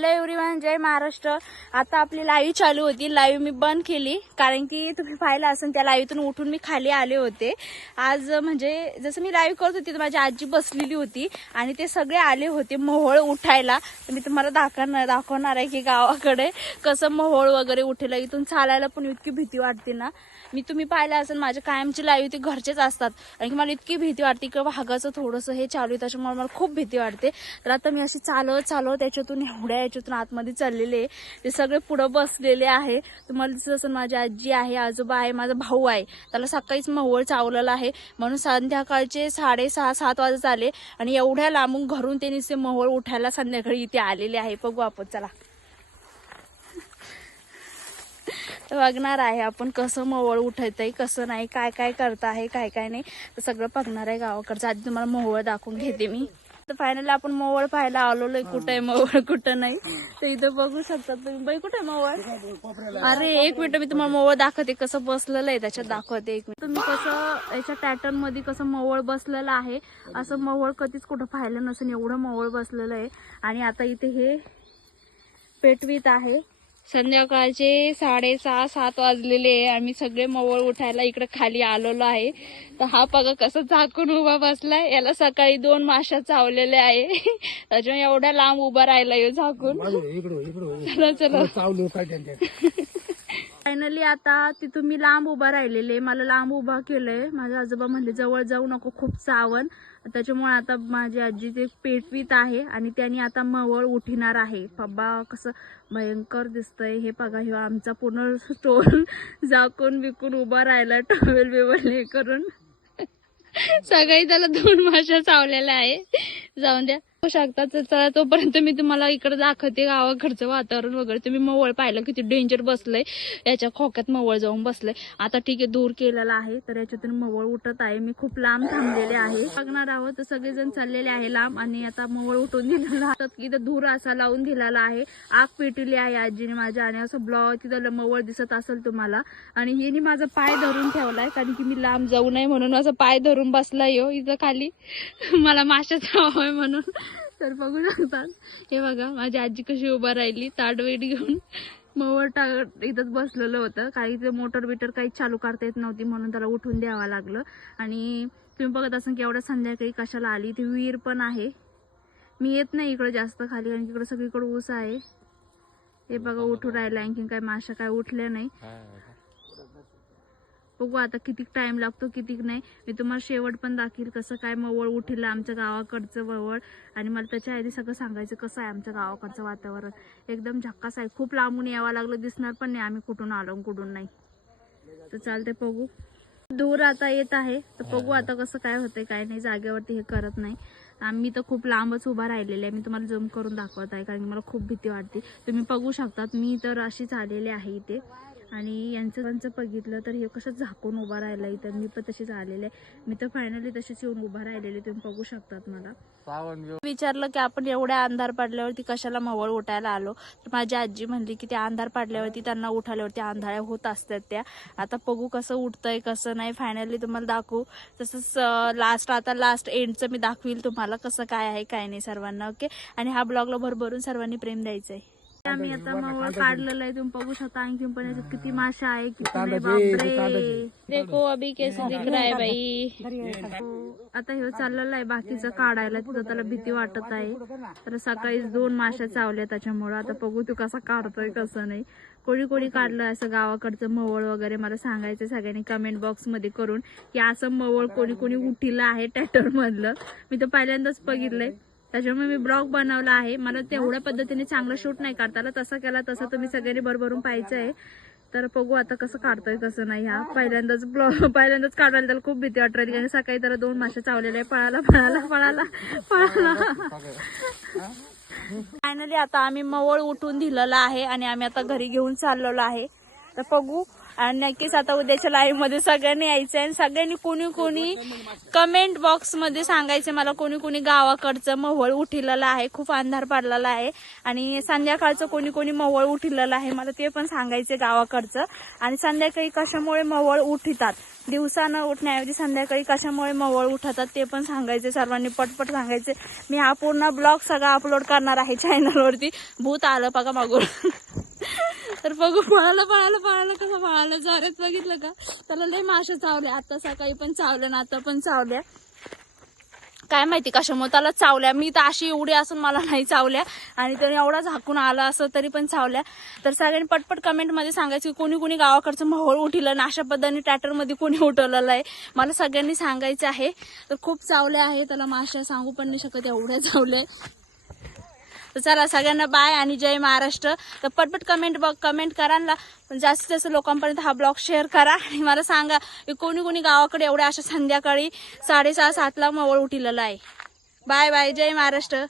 Hello everyone, जय महाराष्ट्र। आता आपली live चालू होती। लाईव्ह मी बंद केली कारण की तुम्ही पाहिलं असेल त्या लाईव्हतून उठून मी खाली आले होते। आज म्हणजे जसं मी लाईव्ह करत होती तर माझी आजी बसलेली होती आणि ते सगळे आले होते मोहोळ उठायला। तर मी तुम्हाला दाखवणार आहे की गावाकडे कसं मोहोळ वगैरे उठेल। इथून चालायला पण इतकी भीती वाटते ना। मी तुम्ही पाहिलं असेल माझ्या कायमची लाईव्ह ती घरचेच असतात आणि मला इतकी भीती वाटते की वाघाचं थोडंसं हे चालू आहे, त्याच्यामुळे मला खूप भीती वाटते। तर आता मी अशी चालवत त्याच्यातून एवढ्या याच्यातून आतमध्ये चाललेले ते सगळे पुढे बसलेले आहे। तुम्हाला दिसत असेल माझी आजी आहे, आजोबा आहे, माझा भाऊ आहे। त्याला सकाळीच मोहोळ चावलेला आहे म्हणून संध्याकाळचे 6:30-7 वाजत आले आणि एवढ्या लांबून घरून ते निसे मोहोळ उठायला संध्याकाळी इथे आलेले आहे। बघू आपण, चला बघणार आहे आपण कसं मोहोळ उठतंय कसं नाही, काय काय करत आहे, काय काय नाही, तर सगळं बघणार आहे गावाकडचं। आधी तुम्हाला मोहोळ दाखवून घेते मी। तर फायनली आपण मोहोळ पाहायला आलोय। कुठे आहे मोहोळ कुठं नाही तर इथं बघू शकता तुम्ही। बाई कुठे मोहोळ? अरे एक मिनिट, मी तुम्हाला मोहोळ दाखवते कसं बसलेलं आहे, त्याच्यात दाखवते एक मिनिट। तुम्ही कसं याच्या पॅटर्न मध्ये कसं मोहोळ बसलेलं आहे, असं मोहोळ कधीच कुठं पाहिलं नसून एवढं मोहोळ बसलेलं आहे। आणि आता इथे हे पेटवीत आहे। संध्याकाळचे 6:30-7 वाजलेले आहे। आम्ही सगळे मोहोळ उठायला इकडे खाली आलेलो आहे। तर हा बघा कसं झाकून उभा बसलाय। याला सकाळी 2 माशा चावलेल्या आहे त्याच्यामुळे एवढ्या लांब उभा राहिला येऊ झाकून। चला चला फायनली आता तिथून मी लांब उभा राहिलेले, मला लांब उभा केलंय। माझे आजोबा म्हणले जवळ जाऊ नको, खूप चावन। त्याच्यामुळे आता माझी आजी ते पेटवीत आहे आणि त्यांनी आता मोहोळ उठणार आहे। बाबा कसं भयंकर दिसतंय हे बघा। हे आमचा पूर्ण स्टोन झाकून बिकून उभा राहिला, टॉवेल बिवेल करून। सगळी त्याला 2 माशा चावलेल्या आहे। जाऊन द्या, होऊ शकतात। चला तोपर्यंत मी तुम्हाला इकडे दाखवते गावाकडचं वातावरण वगैरे। तुम्ही मोहोळ पाहिलं किती डेंजर बसलंय, याच्या खोक्यात मोहोळ जाऊन बसलंय। आता ठीक आहे, दूर केलेला आहे तर याच्यातून मोहोळ उठत आहे। मी खूप लांब थांबलेले आहे, बघणार आहोत। तर सगळेजण चाललेले आहे लांब आणि आता मोहोळ उठून दिलेला इथं धूर असा लावून दिलेला आहे। आग पेटवली आहे आजीने माझ्या आणि असं ब्लॉग तिथं मोहोळ दिसत असेल तुम्हाला। आणि हिने माझा पाय धरून ठेवलाय कारण की मी लांब जाऊ नये म्हणून असं पाय धरून बसलाय हो इथं खाली मला माशा चावाय म्हणून। तर बघू शकतात, हे बघा माझी आजी कशी उभा राहिली ताट वेट घेऊन। मोहोळ इथंच बसलेलं होतं, काही ते मोटर बिटर काही चालू करता येत नव्हती म्हणून त्याला उठून द्यावं लागलं। आणि तुम्ही बघत असाल की एवढ्या संध्याकाळी कशाला आली। इथे विहीर पण आहे, मी येत नाही इकडे जास्त खाली आणि इकडे सगळीकडे ऊस आहे। हे बघा उठू राहिला, आणखीन काय माशा काय उठल्या नाही। बघू आता किती टाइम लागतो किती नाही। मी तुम्हाला शेवट पण दाखील कसं काय मोहोळ उठेल आमच्या गावाकडचं मोहोळ। आणि मला त्याच्या आधी सगळं सांगायचं कसं आहे आमच्या गावाकडचं वातावरण। एकदम झक्कास आहे, खूप लांबून यावं लागलं, दिसणार पण नाही आम्ही कुठून आलो कुठून नाही। तर चालते बघू, दूर आता येत आहे तर बघू आता कसं काय होतंय काय नाही। जागेवरती हे करत नाही, आम्ही तर खूप लांबच उभा राहिलेले आहे। मी तुम्हाला झूम करून दाखवत आहे कारण मला खूप भीती वाटते। तुम्ही बघू शकतात मी तर अशीच आलेले आहे इथे आणि यांचं बघितलं तर हे कसं झाकून उभा राहिला इथं। मी पण तशीच आलेले, मी तर फायनली तशीच येऊन उभा राहिलेले, तुम्ही बघू शकतात। मला विचारलं की आपण एवढ्या अंधार पडल्यावरती कशाला मोहोळ उठायला आलो, तर माझी आजी म्हणली की त्या अंधार पडल्यावरती त्यांना उठाल्यावरती अंधाऱ्या होत असतात त्या। आता बघू कसं उठतंय कसं नाही, फायनली तुम्हाला दाखवू। तसंच लास्ट एंडचं मी दाखवील तुम्हाला कसं काय आहे काय नाही सर्वांना। ओके, आणि हा ब्लॉगला भरभरून सर्वांनी प्रेम द्यायचंय। आम्ही आता मोहोळ काढलेलं आहे, तुम्ही बघू शकता। आणखीन पण याच्यात किती माशा आहे किती नाही, बापरे। देखो अभी कैसे दिख रहा है बाई। आता हे चाललेलं आहे बाकीचं काढायला, तिथं त्याला भीती वाटत आहे। तर सकाळीच 2 माशा चावल्या त्याच्यामुळे। आता बघू तू कसा काढतोय कसं नाही। कोणी काढलं असं गावाकडचं मोहोळ वगैरे, मला सांगायचं सगळ्यांनी कमेंट बॉक्स मध्ये करून की असं मोहोळ कोणी उठिलं आहे ट्रॅक्टर मधलं। मी तर पहिल्यांदाच बघितलंय, त्याच्यामुळे मी ब्लॉग बनवला आहे। मला तेवढ्या पद्धतीने चांगलं शूट नाही करता आलं, तसं केला तसं तुम्ही सगळ्यांनी भरभरून पाहायचं आहे। तर बघू आता कसं काढतोय कसं नाही। हा पहिल्यांदाच काढायला त्याला खूप भीती वाटत राहिली कारण सकाळी त्याला 2 माशा चावलेल्या आहे। पळाला फायनली आता आम्ही मोहोळ उठून दिलेला आहे आणि आम्ही आता घरी घेऊन चाललेलो आहे। तर बघू आणि नक्कीच आता उद्याच्या लाईव्ह मध्ये सगळ्यांनी यायचं आहे. सगळ्यांनी कोणी कमेंट बॉक्स मध्ये सांगायचं मला कोणी गावाकडचं मवळ उठिलेलं आहे. खूप अंधार पडलेला आहे आणि संध्याकाळचं कोणी मवळ उठिलेलं आहे मला ते पण सांगायचे गावाकडचं. आणि संध्याकाळी कशामुळे मवळ उठतात, दिवसानं उठण्याऐवजी संध्याकाळी कशामुळे मवळ उठतात ते पण सांगायचे. सर्वांनी पटपट सांगायचे. मी हा पूर्ण ब्लॉग सगळा अपलोड करणार आहे चॅनलवरती. भूत आलं बघा मागून. तर बघू पळालं कसं पळालं जोरात बघितलं का. त्याला लय माशा चावल्या, आता सकाळी पण चावल्या ना आता पण चावल्या. काय माहिती कशामुळे त्याला चावल्या. मी तर अशी एवढी असून मला नाही चावल्या आणि तर एवढा झाकून आला असं तरी पण चावल्या. तर सगळ्यांनी पटपट कमेंट मध्ये सांगायचं कोणी गावाकडचं मोहोळ उठिलं ना अशा पद्धतीने ट्रॅक्टर मध्ये कोणी उठवलेलं आहे मला सगळ्यांनी सांगायचं आहे. तर खूप चावल्या आहे त्याला माशा, सांगू पण नाही शकत एवढ्या चावल्या. तर चला सगळ्यांना बाय आणि जय महाराष्ट्र. तर पटपट कमेंट करा ना, जास्तीत जास्त लोकांपर्यंत हा ब्लॉग शेअर करा आणि मला सांगा की कोणी गावाकडे एवढ्या अशा संध्याकाळी 6:30-7 ला मवळ उठिलेलं आहे. बाय बाय, जय महाराष्ट्र.